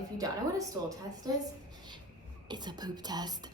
if you don't know what a stool test is, it's a poop test.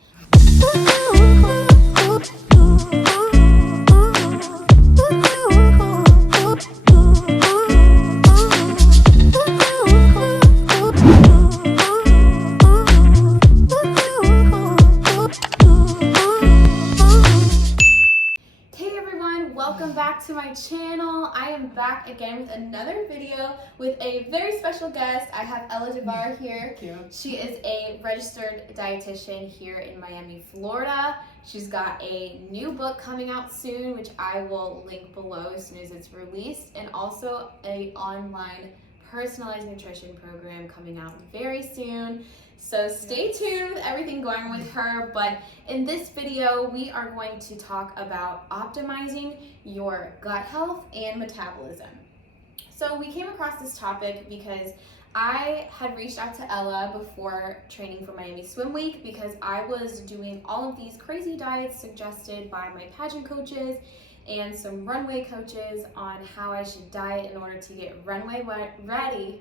Welcome back to my channel. I am back again with another video with a very special guest. I have Ella Davar here. Thank you. She is a registered dietitian here in Miami, Florida. She's got a new book coming out soon, which I will link below as soon as it's released, and also an online personalized nutrition program coming out very soon. So stay tuned with everything going on with her, but in this video, we are going to talk about optimizing your gut health and metabolism. So we came across this topic because I had reached out to Ella before training for Miami Swim Week because I was doing all of these crazy diets suggested by my pageant coaches and some runway coaches on how I should diet in order to get runway ready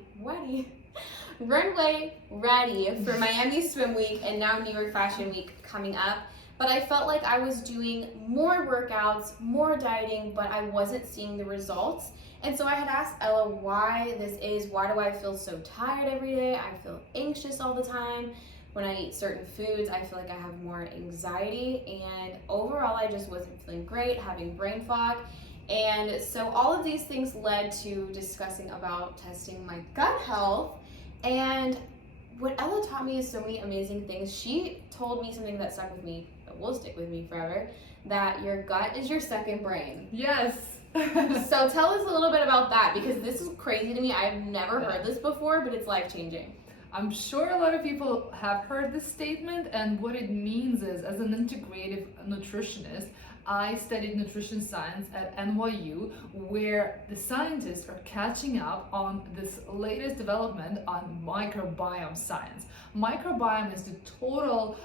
for Miami Swim Week and now New York Fashion Week coming up. But I felt like I was doing more workouts, more dieting, but I wasn't seeing the results. And so I had asked Ella why this is. Why do I feel so tired every day? I feel anxious all the time. When I eat certain foods, I feel like I have more anxiety, and overall I just wasn't feeling great, having brain fog. And so all of these things led to discussing about testing my gut health. And what Ella taught me is so many amazing things. She told me something that stuck with me, that will stick with me forever, that your gut is your second brain. Yes. So tell us a little bit about that, because this is crazy to me. I've never heard this before, but it's life-changing. I'm sure a lot of people have heard this statement, and what it means is, as an integrative nutritionist, I studied nutrition science at NYU, where the scientists are catching up on this latest development on microbiome science. Microbiome is the total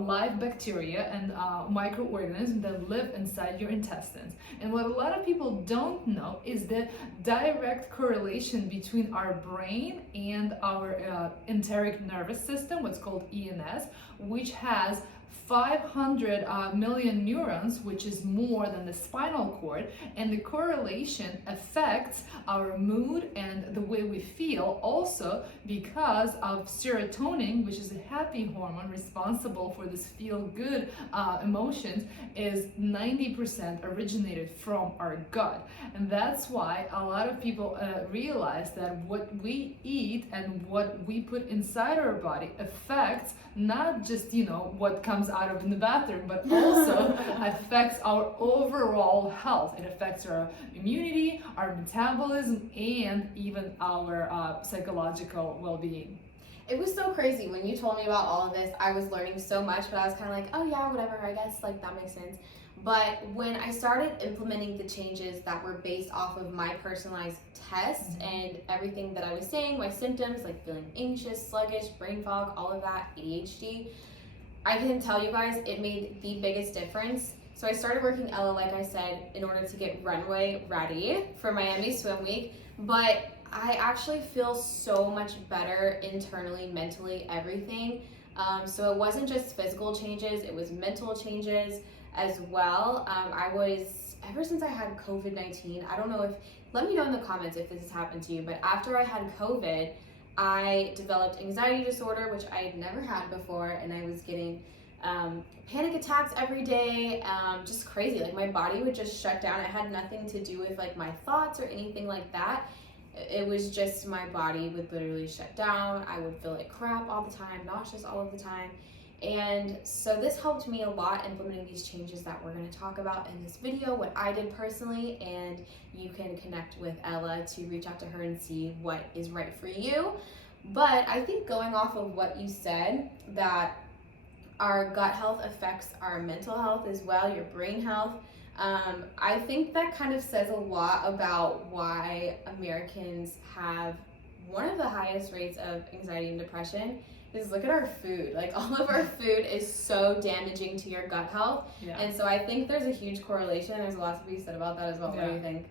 live bacteria and microorganisms that live inside your intestines. And what a lot of people don't know is the direct correlation between our brain and our enteric nervous system, what's called ENS, which has 500 million neurons, which is more than the spinal cord, and the correlation affects our mood and the way we feel, also because of serotonin, which is a happy hormone responsible for this feel-good emotions, is 90% originated from our gut. And that's why a lot of people realize that what we eat and what we put inside our body affects not just, what comes out of in the bathroom, but also affects our overall health. It affects our immunity, our metabolism, and even our psychological well-being. It was so crazy when you told me about all of this. I was learning so much, but I was kind of like, oh yeah, whatever, I guess that makes sense. But when I started implementing the changes that were based off of my personalized tests and everything that I was saying, my symptoms, like feeling anxious, sluggish, brain fog, all of that, ADHD, I can tell you guys it made the biggest difference. So I started working Ella, like I said, in order to get runway ready for Miami Swim Week, but I actually feel so much better internally, mentally, everything. So it wasn't just physical changes, it was mental changes as well. Ever since I had COVID-19, I don't know let me know in the comments if this has happened to you, but after I had COVID, I developed anxiety disorder, which I had never had before, and I was getting panic attacks every day, just crazy. Like my body would just shut down. It had nothing to do with like my thoughts or anything like that. It was just my body would literally shut down. I would feel like crap all the time, nauseous all of the time. And so this helped me a lot implementing these changes that we're going to talk about in this video, what I did personally, and you can connect with Ella to reach out to her and see what is right for you. But I think going off of what you said, that our gut health affects our mental health as well, your brain health, I think that kind of says a lot about why Americans have one of the highest rates of anxiety and depression. Is look at our food. Like all of our food is so damaging to your gut health. Yeah. And so I think there's a huge correlation. There's a lot to be said about that as well. Yeah. What do you think?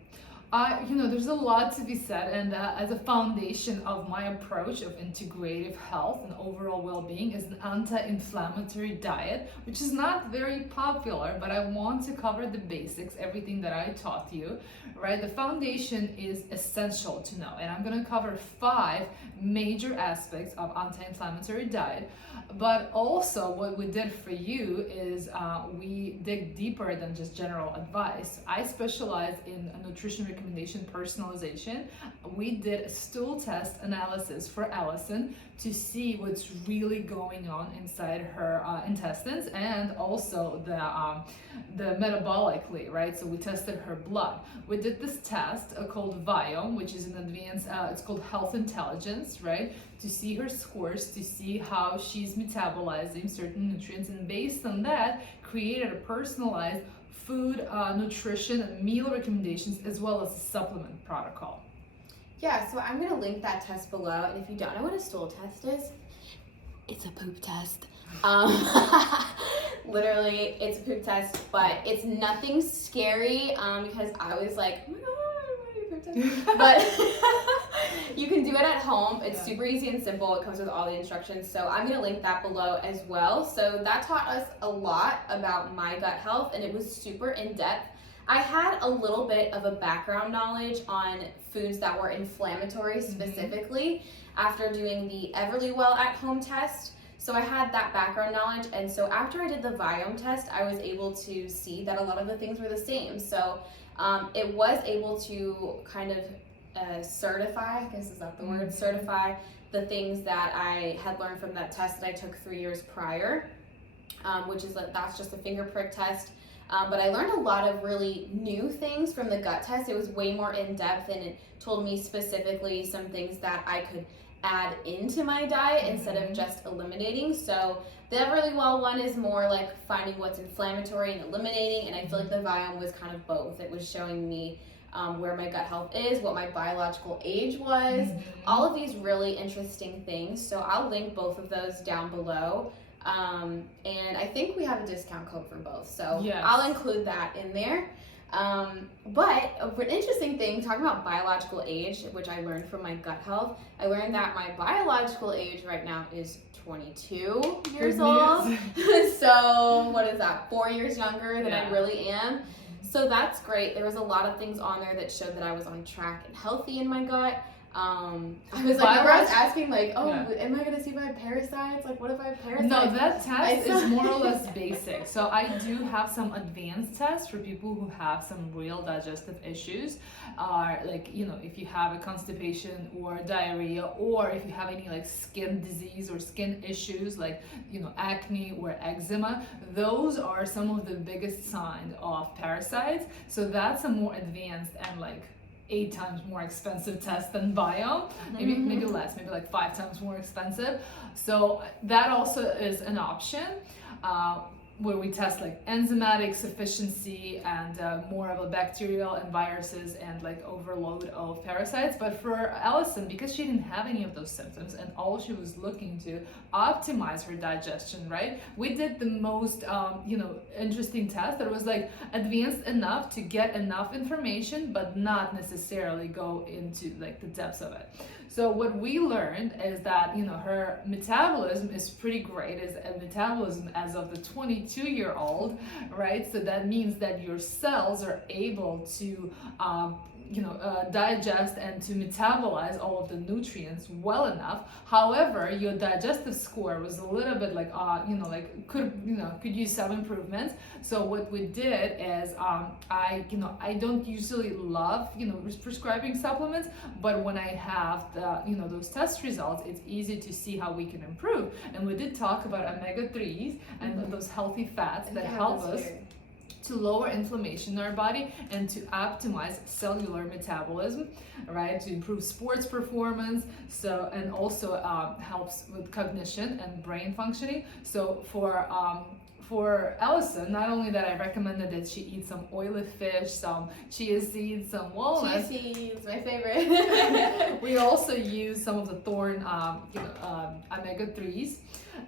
There's a lot to be said, and as a foundation of my approach of integrative health and overall well-being is an anti-inflammatory diet, which is not very popular, but I want to cover the basics, everything that I taught you, right? The foundation is essential to know, and I'm going to cover 5 major aspects of anti-inflammatory diet. But also what we did for you is we dig deeper than just general advice. I specialize in nutrition recommendation personalization. We did a stool test analysis for Allison to see what's really going on inside her intestines, and also the metabolically, right? So we tested her blood. We did this test called Viome, which is an advanced, it's called health intelligence, right? To see her scores, to see how she's metabolizing certain nutrients, and based on that, created a personalized food, nutrition, and meal recommendations, as well as a supplement protocol. Yeah, so I'm going to link that test below, and if you don't know what a stool test is, it's a poop test. Literally, it's a poop test, but it's nothing scary because I was like, oh my god, I want to do a poop test. But you can do it at home. It's super easy and simple. It comes with all the instructions. So I'm going to link that below as well. So that taught us a lot about my gut health, and it was super in-depth. I had a little bit of a background knowledge on foods that were inflammatory specifically after doing the Everlywell at home test. So I had that background knowledge, and so after I did the Viome test, I was able to see that a lot of the things were the same. So it was able to kind of certify, I guess is that the word, certify the things that I had learned from that test that I took 3 years prior, which is that's just a finger prick test. But I learned a lot of really new things from the gut test. It was way more in-depth, and it told me specifically some things that I could add into my diet instead of just eliminating. So the Everlywell one is more like finding what's inflammatory and eliminating, and I feel like the Viome was kind of both. It was showing me where my gut health is, what my biological age was, all of these really interesting things. So I'll link both of those down below. And I think we have a discount code for both, so yes. I'll include that in there. But an interesting thing, talking about biological age, which I learned from my gut health, I learned that my biological age right now is 22 years old. So what is that, 4 years younger than I really am. So that's great. There was a lot of things on there that showed that I was on track and healthy in my gut. I was like, I was asking like, am I gonna see if I have parasites? Like, what if I have parasites? No, that test is more or less basic. So I do have some advanced tests for people who have some real digestive issues, like, if you have a constipation or diarrhea, or if you have any like skin disease or skin issues like, acne or eczema. Those are some of the biggest signs of parasites. So that's a more advanced and like 8 times more expensive test than Viome, maybe less, maybe like 5 times more expensive. So that also is an option where we test like enzymatic sufficiency and more of a bacterial and viruses and like overload of parasites. But for Allison, because she didn't have any of those symptoms and all she was looking to optimize her digestion, right? We did the most, interesting test that was like advanced enough to get enough information, but not necessarily go into like the depths of it. So what we learned is that, her metabolism is pretty great, is a metabolism as of the 22-year-old, right? So that means that your cells are able to, digest and to metabolize all of the nutrients well enough. However, your digestive score was a little bit like, could use some improvements. So what we did is, I don't usually love, prescribing supplements, but when I have the, those test results, it's easy to see how we can improve. And we did talk about omega-3s and those healthy fats that help us to lower inflammation in our body and to optimize cellular metabolism, right? To improve sports performance, and also helps with cognition and brain functioning. So for Allison, not only that I recommended that she eat some oily fish, some chia seeds, some walnuts. Chia seeds, my favorite. We also use some of the Thorne omega-3s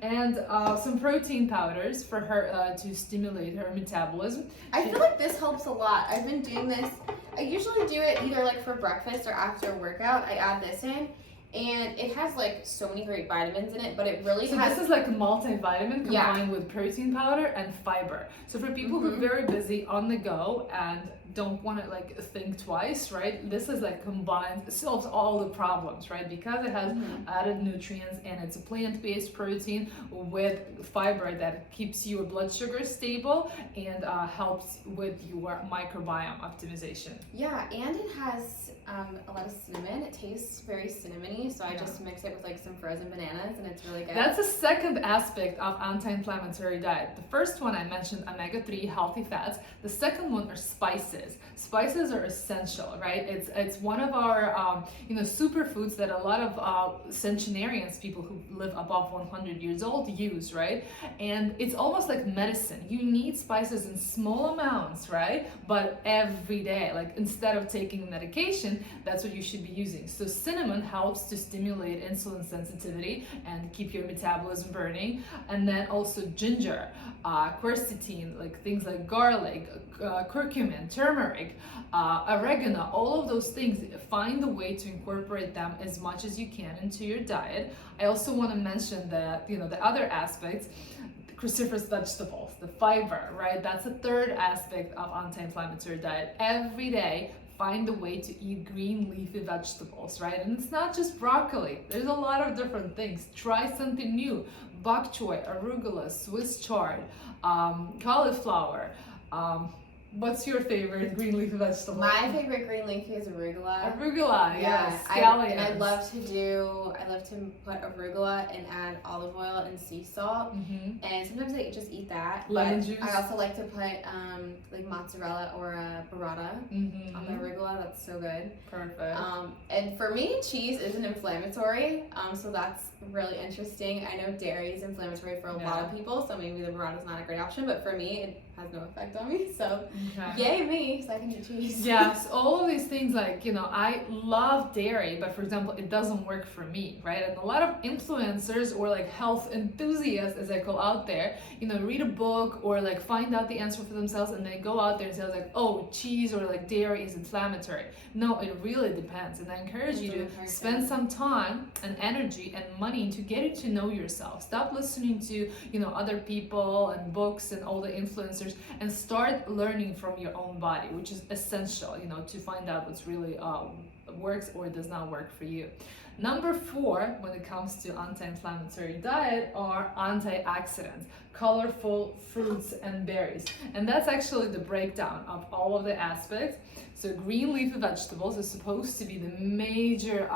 and some protein powders for her to stimulate her metabolism. I feel like this helps a lot. I've been doing this. I usually do it either like for breakfast or after a workout. I add this in. And it has like so many great vitamins in it, but it really has. This is like a multivitamin combined with protein powder and fiber. So for people who are very busy on the go and don't want to like think twice, right? This is like combined, solves all the problems, right? Because it has added nutrients and it's a plant-based protein with fiber that keeps your blood sugar stable and helps with your microbiome optimization. Yeah, and it has a lot of cinnamon. It tastes very cinnamony, so I just mix it with like some frozen bananas and it's really good. That's the second aspect of anti-inflammatory diet. The first one I mentioned, omega-3 healthy fats. The second one are spices. Spices are essential, right? It's one of our superfoods that a lot of centenarians, people who live above 100 years old, use, right? And it's almost like medicine. You need spices in small amounts, right? But every day, like instead of taking medication, that's what you should be using. So cinnamon helps to stimulate insulin sensitivity and keep your metabolism burning. And then also ginger, quercetin, like things like garlic, curcumin, turmeric, oregano, all of those things, find a way to incorporate them as much as you can into your diet. I also want to mention that, the other aspects, cruciferous vegetables, the fiber, right? That's the third aspect of anti-inflammatory diet. Every day, find a way to eat green leafy vegetables, right? And it's not just broccoli. There's a lot of different things. Try something new. Bok choy, arugula, Swiss chard, cauliflower. What's your favorite green leafy vegetable? My favorite green leafy is arugula. Arugula, yes. Scallions. I love to put arugula and add olive oil and sea salt. And sometimes I just eat that. Lemon juice. I also like to put like mozzarella or burrata on the arugula. That's so good. Perfect. And for me, cheese isn't inflammatory, so that's really interesting. I know dairy is inflammatory for a lot of people, so maybe the burrata is not a great option, but for me, it has no effect on me, so yay me, so I can eat cheese. Yes, all of these things, like, I love dairy, but for example, it doesn't work for me, right? And a lot of influencers or like health enthusiasts, as I call out there, read a book or like find out the answer for themselves and they go out there and say like, oh, cheese or like dairy is inflammatory. No, it really depends. And I encourage you to spend some time and energy and money to get to know yourself. Stop listening to, other people and books and all the influencers and start learning from your own body, which is essential, to find out what's really works or does not work for you. Number 4, when it comes to anti-inflammatory diet, are antioxidants, colorful fruits and berries. And that's actually the breakdown of all of the aspects. So green leafy vegetables is supposed to be the major,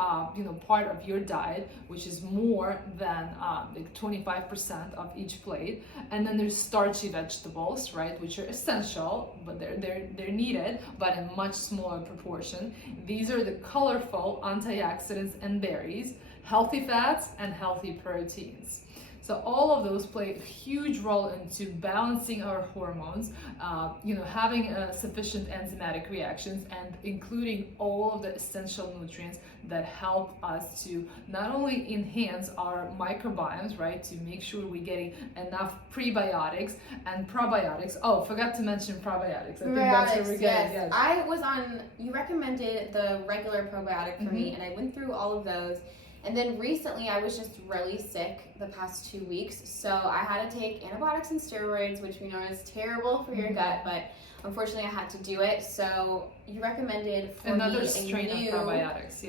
part of your diet, which is more than like 25% of each plate. And then there's starchy vegetables, right, which are essential, but they're needed, but in much smaller proportion. These are the colorful antioxidants and berries, healthy fats, and healthy proteins. So all of those play a huge role into balancing our hormones, having sufficient enzymatic reactions, and including all of the essential nutrients that help us to not only enhance our microbiomes, right, to make sure we're getting enough prebiotics and probiotics. Oh, forgot to mention probiotics. I think that's where we're getting. Yes. You recommended the regular probiotic for me, and I went through all of those. And then recently I was just really sick the past 2 weeks, so I had to take antibiotics and steroids, which we know is terrible for your gut, but unfortunately I had to do it. So you recommended for another me strain of probiotics,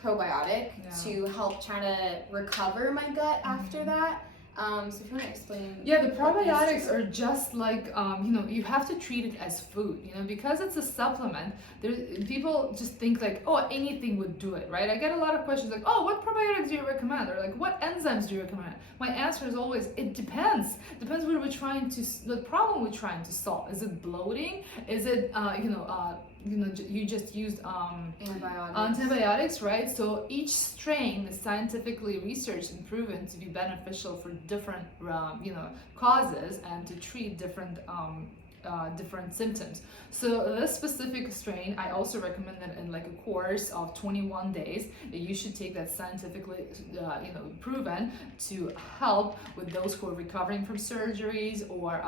probiotic to help try to recover my gut after that. So if you want to explain. Yeah, the probiotics are just like, you have to treat it as food, because it's a supplement. People just think like, oh, anything would do it, right? I get a lot of questions like, oh, what probiotics do you recommend? Or like, what enzymes do you recommend? My answer is always, it depends. Depends what the problem we're trying to solve. Is it bloating? Is it, you just used Antibiotics. antibiotics, right? So each strain is scientifically researched and proven to be beneficial for different causes and to treat different symptoms. So this specific strain, I also recommend that in like a course of 21 days that you should take that scientifically proven to help with those who are recovering from surgeries or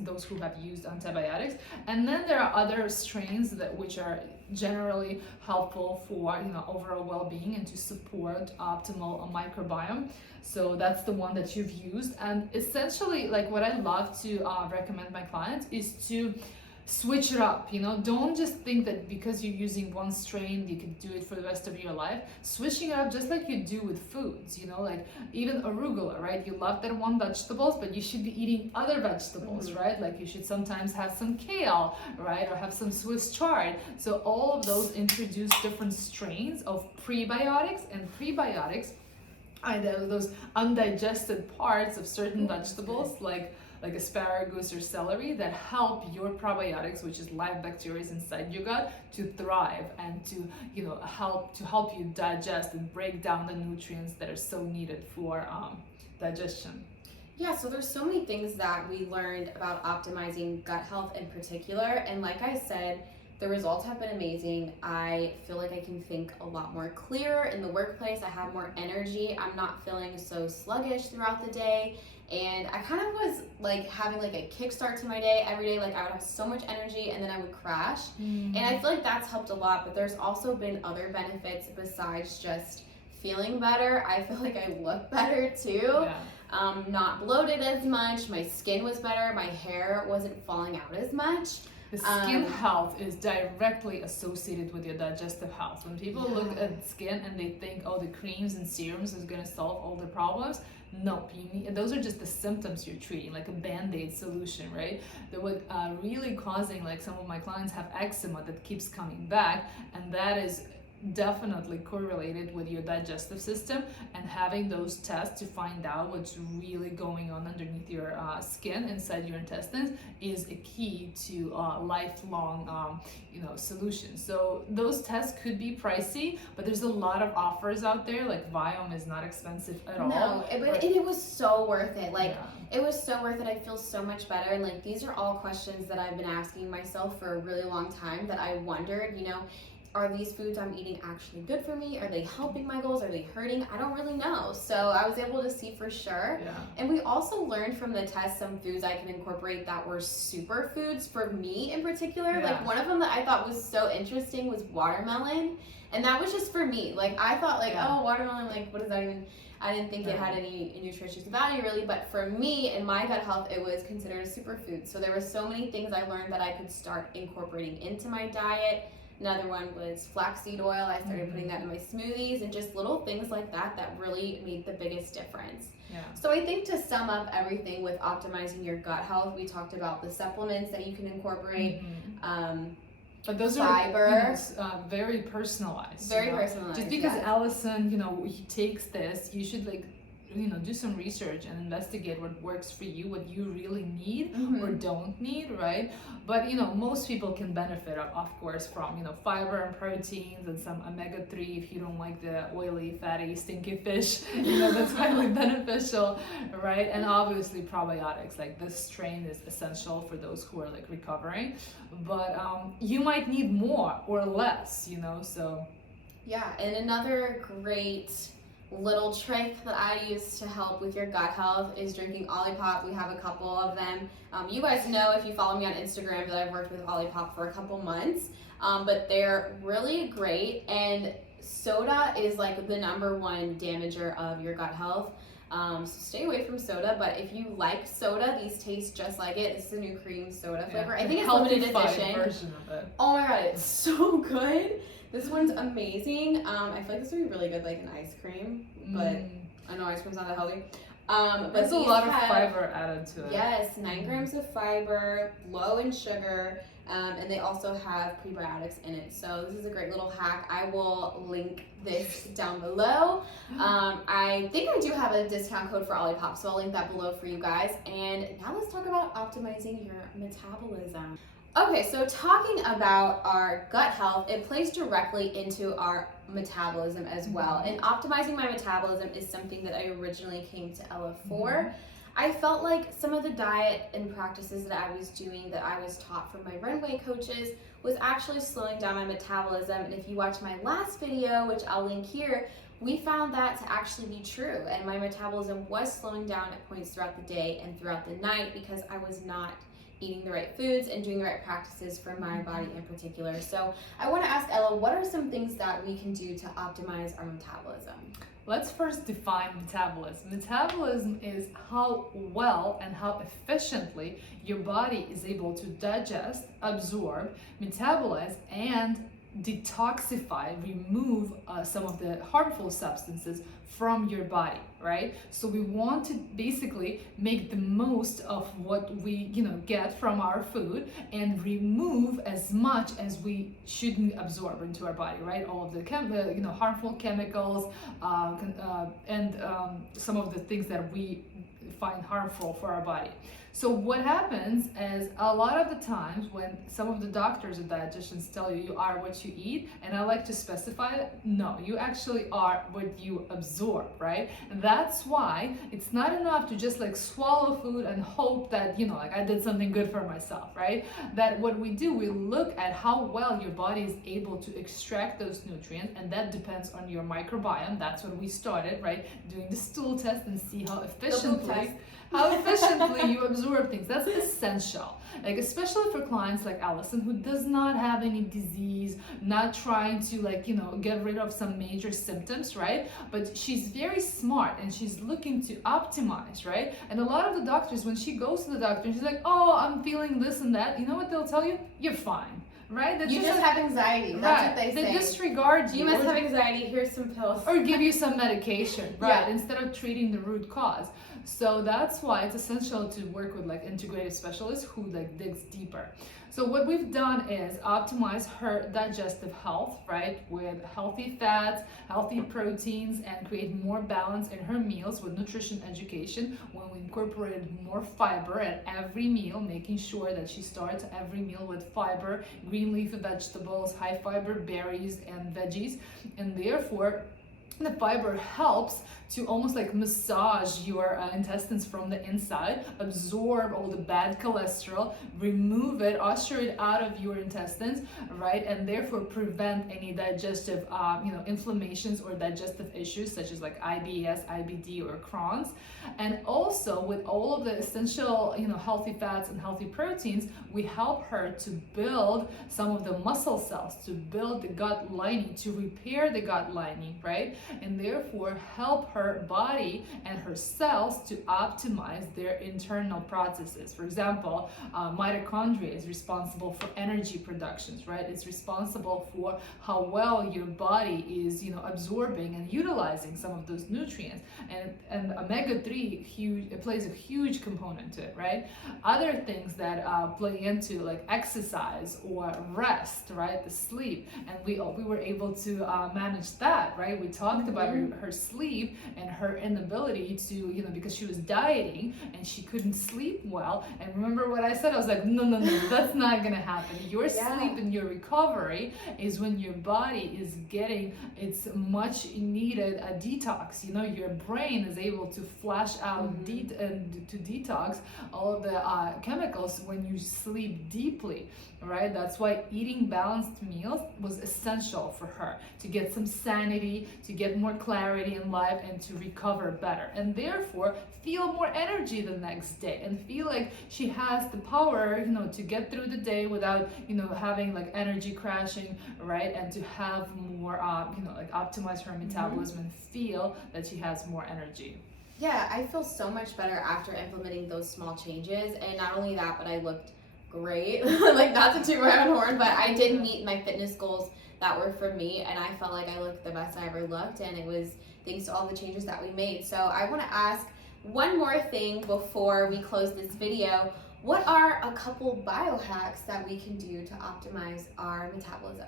those who have used antibiotics. And then there are other strains which are generally helpful for overall well-being and to support optimal microbiome. So that's the one that you've used. And essentially, like what I love to recommend my clients is to switch it up. Don't just think that because you're using one strain you can do it for the rest of your life. Switching it up just like you do with foods, like even arugula, right? You love that one vegetables, but you should be eating other vegetables, right? Like you should sometimes have some kale, right? Or have some Swiss chard. So all of those introduce different strains of prebiotics, and prebiotics are those undigested parts of certain vegetables like asparagus or celery that help your probiotics, which is live bacteria inside your gut, to thrive and to help you digest and break down the nutrients that are so needed for digestion. Yeah, so there's so many things that we learned about optimizing gut health in particular, and like I said, the results have been amazing. I feel like I can think a lot more clear in the workplace. I have more energy. I'm not feeling so sluggish throughout the day. And I kind of was like having like a kickstart to my day every day. Like I would have so much energy and then I would crash. And I feel like that's helped a lot, but there's also been other benefits besides just feeling better. I feel like I look better too. Yeah. Not bloated as much. My skin was better. My hair wasn't falling out as much. The skin health is directly associated with your digestive health. When people look at skin and they think, oh, the creams and serums is going to solve all the problems, nope. Those are just the symptoms you're treating, like a band-aid solution, right? What really causing, like some of my clients have eczema that keeps coming back, and that is definitely correlated with your digestive system, and having those tests to find out what's really going on underneath your skin inside your intestines is a key to lifelong solution. So those tests could be pricey, but there's a lot of offers out there. Like Viome is not expensive at all. No, it was so worth it. It was so worth it. I feel so much better. And like these are all questions that I've been asking myself for a really long time, that I wondered, are these foods I'm eating actually good for me? Are they helping my goals? Are they hurting? I don't really know. So I was able to see for sure. Yeah. And we also learned from the test some foods I can incorporate that were superfoods for me in particular. Yeah. Like one of them that I thought was so interesting was watermelon. And that was just for me. Like I thought oh, watermelon, like what does that even, I didn't think it had any nutritious value really, but for me and my gut health, it was considered a superfood. So there were so many things I learned that I could start incorporating into my diet. Another one was flaxseed oil. I started putting that in my smoothies, and just little things like that that really made the biggest difference. Yeah. So I think to sum up everything with optimizing your gut health, we talked about the supplements that you can incorporate. But those fiber, are very personalized. Very personalized. Just because Allison, he takes this, you should do some research and investigate what works for you, what you really need or don't need, right? But most people can benefit, of course, from fiber and proteins and some omega-3 if you don't like the oily, fatty, stinky fish. That's highly beneficial, right? And obviously probiotics, like this strain is essential for those who are like recovering. But you might need more or less, so. Yeah, and another great little trick that I use to help with your gut health is drinking Olipop. We have a couple of them. You guys know, if you follow me on Instagram, that I've worked with Olipop for a couple months, but they're really great, and soda is like the #1 damager of your gut health. So stay away from soda, but if you like soda, these taste just like it. This is a new cream soda flavor. I think it's limited edition. Version of it. Oh my god, it's so good. This one's amazing. I feel like this would be really good like an ice cream, but I know ice cream's not that healthy. But there's a lot of fiber added to it. Yes, 9 grams of fiber, low in sugar, and they also have prebiotics in it. So this is a great little hack. I will link this down below. I think I do have a discount code for Olipop, so I'll link that below for you guys. And now let's talk about optimizing your metabolism. Okay, so talking about our gut health, it plays directly into our metabolism as well. And optimizing my metabolism is something that I originally came to Ella for. I felt like some of the diet and practices that I was doing, that I was taught from my runway coaches, was actually slowing down my metabolism. And if you watch my last video, which I'll link here, we found that to actually be true. And my metabolism was slowing down at points throughout the day and throughout the night because I was not eating the right foods and doing the right practices for my body in particular. So I want to ask Ella, what are some things that we can do to optimize our metabolism? Let's first define metabolism. Metabolism is how well and how efficiently your body is able to digest, absorb, metabolize, and detoxify, remove some of the harmful substances from your body, right? So we want to basically make the most of what we get from our food and remove as much as we shouldn't absorb into our body, right? All of the harmful chemicals and some of the things that we find harmful for our body. So what happens is a lot of the times when some of the doctors and dietitians tell you you are what you eat, and I like to specify it, no, you actually are what you absorb, right? And that's why it's not enough to just like swallow food and hope that, like I did something good for myself, right? That what we do, we look at how well your body is able to extract those nutrients, and that depends on your microbiome. That's when we started, right? Doing the stool test and see how efficiently you absorb things. That's essential. Like especially for clients like Allison, who does not have any disease, not trying to get rid of some major symptoms, right? But she's very smart and she's looking to optimize, right? And a lot of the doctors, when she goes to the doctor and she's like, oh, I'm feeling this and that, you know what they'll tell you? You're fine. Right? You just have anxiety. That's what they say. They disregard you. You must have anxiety. Here's some pills. Or give you some medication, right? Yeah. Instead of treating the root cause. So that's why it's essential to work with integrative specialists who digs deeper. So what we've done is optimize her digestive health, right? With healthy fats, healthy proteins, and create more balance in her meals with nutrition education when we incorporated more fiber at every meal, making sure that she starts every meal with fiber, green leafy vegetables, high fiber berries and veggies, and therefore the fiber helps to almost massage your intestines from the inside, absorb all the bad cholesterol, remove it, usher it out of your intestines, right? And therefore prevent any digestive, inflammations or digestive issues such as IBS, IBD, or Crohn's. And also with all of the essential, healthy fats and healthy proteins, we help her to build some of the muscle cells, to build the gut lining, to repair the gut lining, right? And therefore help her body and her cells to optimize their internal processes. For example, mitochondria is responsible for energy productions, right? It's responsible for how well your body is, absorbing and utilizing some of those nutrients. And omega-3 it plays a huge component to it, right? Other things that play into exercise or rest, right? The sleep, and we were able to manage that, right? We talked about her sleep and her inability to, because she was dieting and she couldn't sleep well. And remember what I said? I was like, no, that's not gonna happen. Your sleep and your recovery is when your body is getting its much needed detox. Your brain is able to flash out to detox all of the chemicals when you sleep deeply, right? That's why eating balanced meals was essential for her to get some sanity, to get more clarity in life, and to recover better, and therefore feel more energy the next day and feel like she has the power, to get through the day without, having energy crashing, right? And to have more, optimize her metabolism and feel that she has more energy. Yeah, I feel so much better after implementing those small changes. And not only that, but I looked great. Not to toot my own horn, but I did meet my fitness goals that were for me, and I felt like I looked the best I ever looked, and it was thanks to all the changes that we made. So I want to ask one more thing before we close this video. What are a couple biohacks that we can do to optimize our metabolism?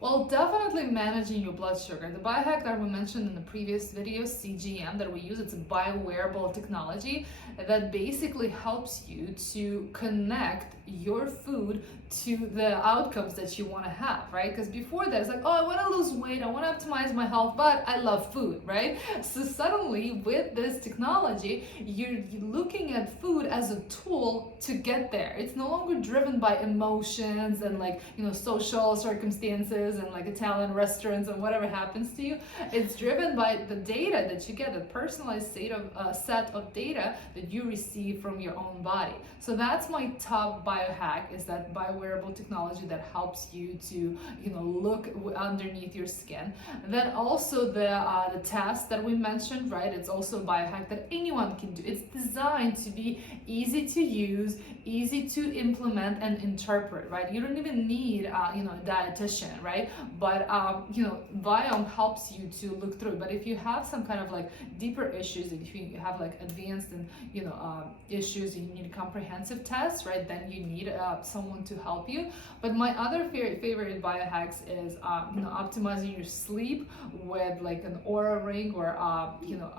Well, definitely managing your blood sugar. The biohack that we mentioned in the previous video, CGM, that we use, it's a biowearable technology that basically helps you to connect your food to the outcomes that you want to have, right? Because before that, it's like, oh, I want to lose weight, I want to optimize my health, but I love food, right? So suddenly with this technology, you're looking at food as a tool to get there. It's no longer driven by emotions and like, you know, social circumstances and like Italian restaurants and whatever happens to you. It's driven by the data that you get, the personalized set of data that you receive from your own body. So that's my top biohack, is that biowearable technology that helps you to, you know, look underneath your skin. And then also the test that we mentioned, right? It's also a biohack that anyone can do. It's designed to be easy to use, easy to implement and interpret, right? You don't even need, you know, a dietitian, right? But, you know, Viome helps you to look through. But if you have some kind of like deeper issues, if you have like advanced and, you know, issues, you need a comprehensive test, right? Then you need someone to help you. But my other favorite biohacks is, you know, optimizing your sleep with like an Aura ring or, you know,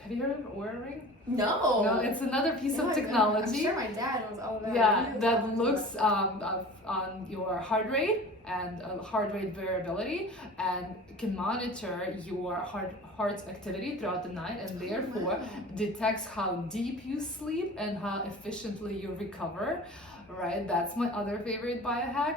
have you heard of an Aura ring? No, it's another piece of technology. I'm sure my dad was all about Yeah, that looks on your heart rate and heart rate variability, and can monitor your heart's activity throughout the night, and therefore detects how deep you sleep and how efficiently you recover. Right, that's my other favorite biohack.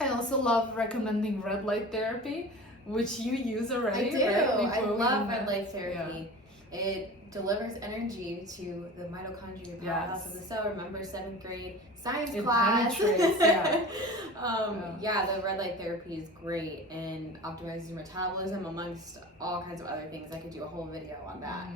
I also love recommending red light therapy, which you use already. I do. Right? I love red light therapy. Yeah. It delivers energy to the mitochondria powerhouse of the cell. Remember 7th grade science class? Penetrates, yeah, the red light therapy is great and optimizes your metabolism amongst all kinds of other things. I could do a whole video on that.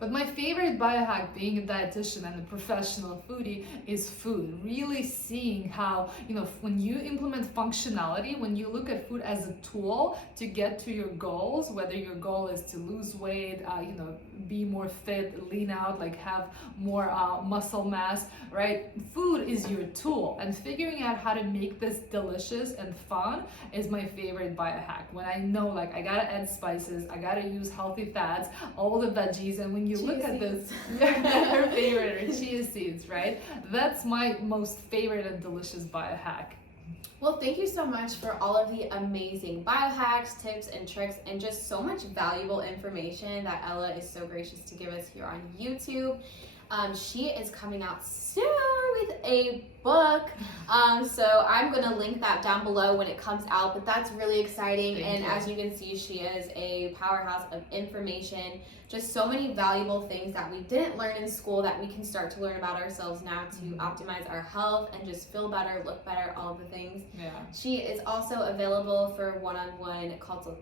But my favorite biohack, being a dietitian and a professional foodie, is food. Really seeing how, you know, when you implement functionality, when you look at food as a tool to get to your goals, whether your goal is to lose weight, you know, be more fit, lean out, like have more muscle mass, right? Food is your tool, and figuring out how to make this delicious and fun is my favorite biohack. When I know, like, I gotta add spices, I gotta use healthy fats, all the veggies, and when you look at this, her favorite are chia seeds, right? That's my most favorite and delicious biohack. Well, thank you so much for all of the amazing biohacks, tips, and tricks, and just so much valuable information that Ella is so gracious to give us here on YouTube. She is coming out soon with a book, so I'm going to link that down below when it comes out, but that's really exciting. As you can see, she is a powerhouse of information, just so many valuable things that we didn't learn in school that we can start to learn about ourselves now to optimize our health and just feel better, look better, all of the things. Yeah. She is also available for one-on-one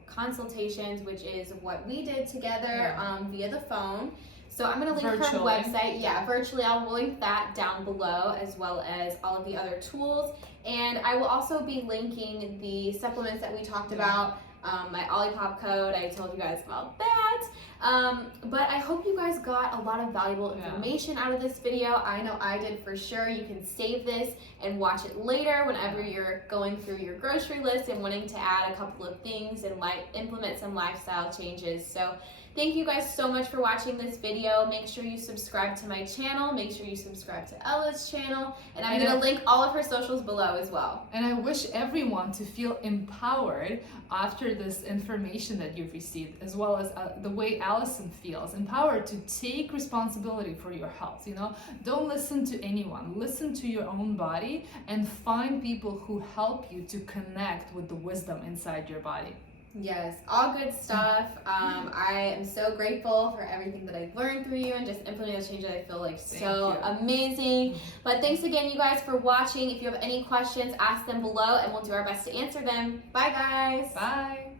consultations, which is what we did together via the phone. So I'm going to link her website. Yeah, virtually. I'll link that down below, as well as all of the other tools. And I will also be linking the supplements that we talked about, my Olipop code. I told you guys about that. But I hope you guys got a lot of valuable information out of this video. I know I did for sure. You can save this and watch it later whenever you're going through your grocery list and wanting to add a couple of things and implement some lifestyle changes. So thank you guys so much for watching this video. Make sure you subscribe to my channel. Make sure you subscribe to Ella's channel. And I'm going to link all of her socials below as well. And I wish everyone to feel empowered after this information that you've received, as well as the way Allison feels. Empowered to take responsibility for your health, you know? Don't listen to anyone. Listen to your own body and find people who help you to connect with the wisdom inside your body. Yes, all good stuff. I am so grateful for everything that I've learned through you and just implementing those changes. I feel like so amazing. But thanks again, you guys, for watching. If you have any questions, ask them below and we'll do our best to answer them. Bye, guys. Bye.